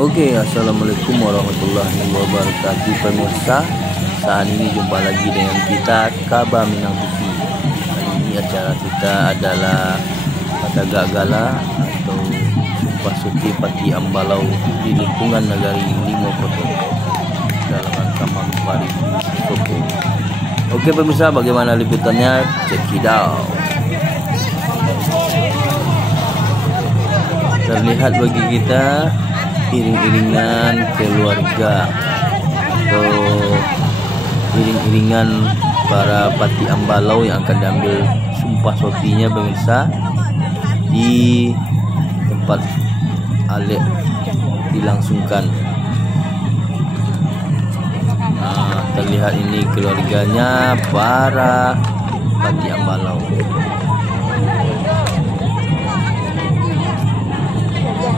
Oke, assalamualaikum warahmatullahi wabarakatuh pemirsa. Saat ini jumpa lagi dengan kita Kabar Minang TV. Hari ini acara kita adalah Pataga Gala atau Sumpah Suci Pati Ambalau di lingkungan Nagari Limo Koto dalam rangka Mangpari Soko. Oke pemirsa, bagaimana liputannya? Check it out. Terlihat bagi kita iring-iringan keluarga atau iring-iringan para pati ambalau yang akan diambil sumpah sotinya pemirsa di tempat alek dilangsungkan. Nah, terlihat ini keluarganya para pati ambalau.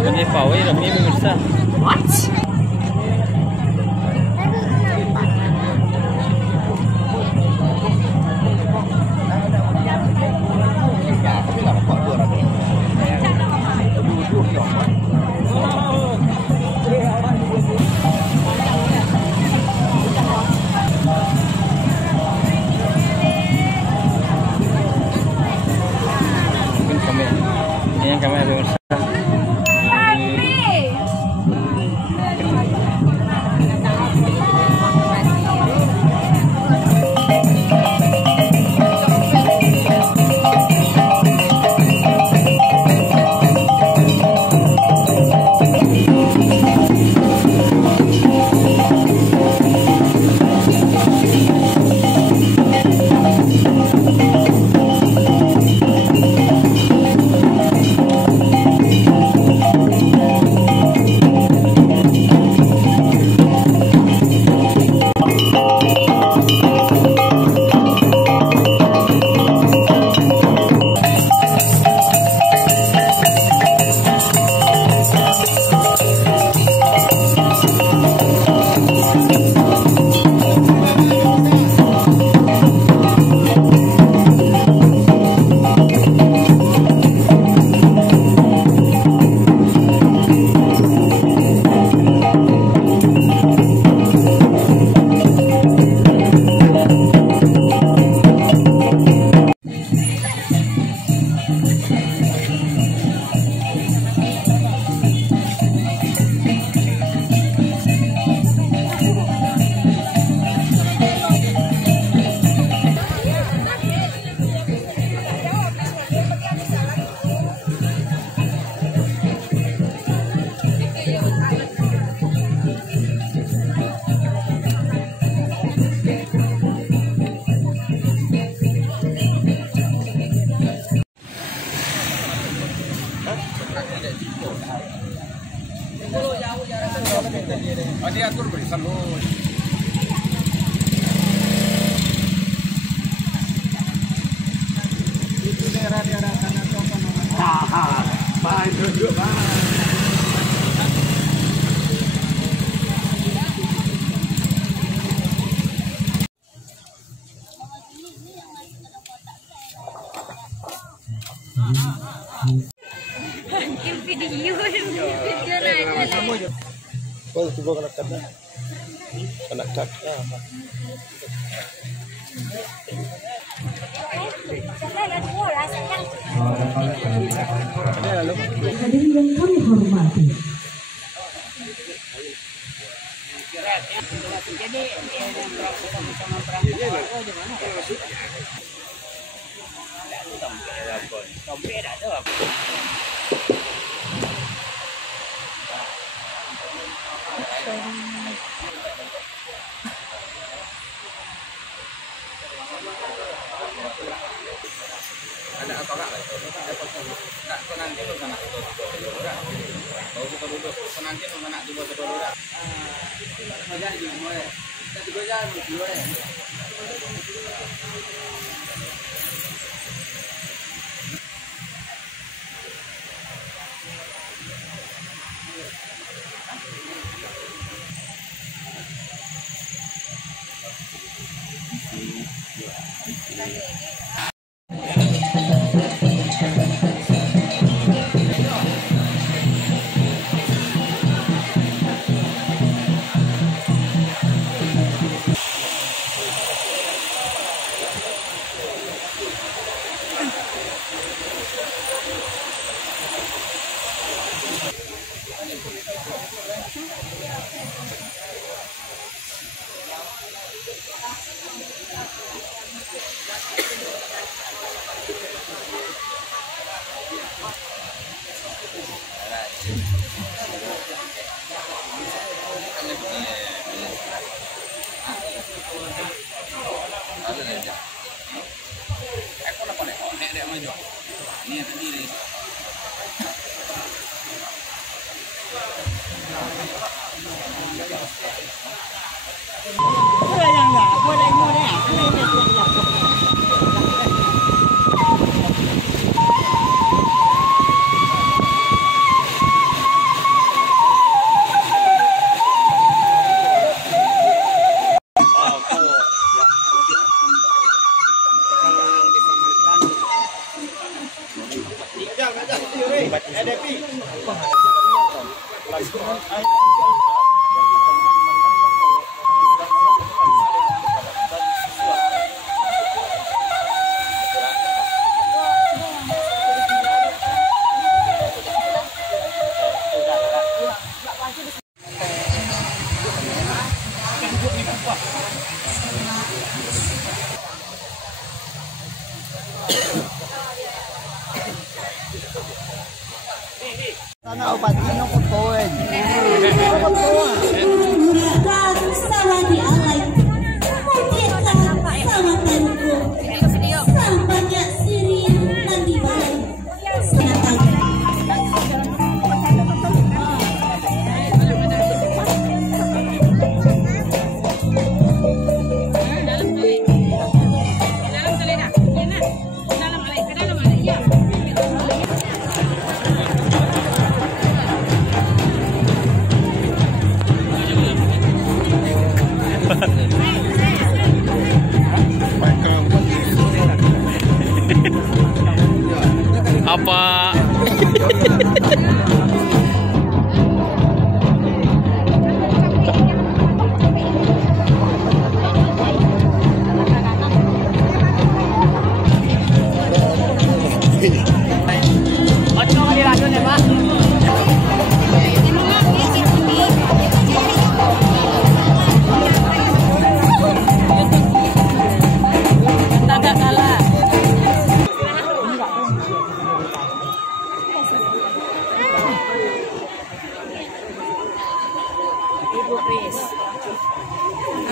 Ini pawai ramai pemirsa. What? Mungkin kamera. Ini yang kamera pemirsa. Diatur berisan lu. Itu daerah tanah apa namanya? Baik duduk bang. Video naik. Oh, coba kena kat apa? Hadirin yang kami hormati. Ada apa kak? Kak, penanti lu sana itu orang. Bau kita duduk. Penanti lu sana di bawah orang. Kerja di mana? Kita kerja di luar. Sana obat minum kotoen. Sawadi alai. Kemudian sawatan banyak siri nanti balai. Apa?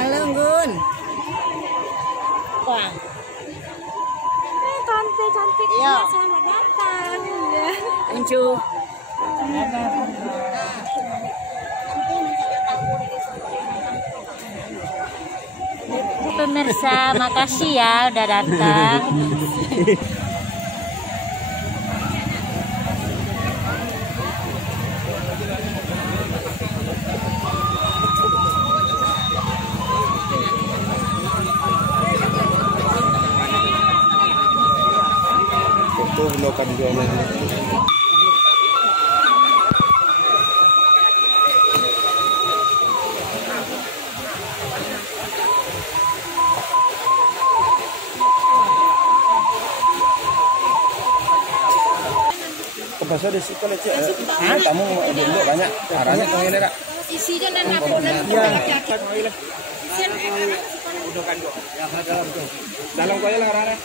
Halo Gun. Wah. Cantik. Iya. Selamat datang. Ya. Uncu. Pemirsa, makasih ya udah datang. Blokan jualan. Kebasa di situ aja. Kamu dulu banyak. Arahnya ke ini enggak? Isinya dan aku dan Dalam kau lah arahnya.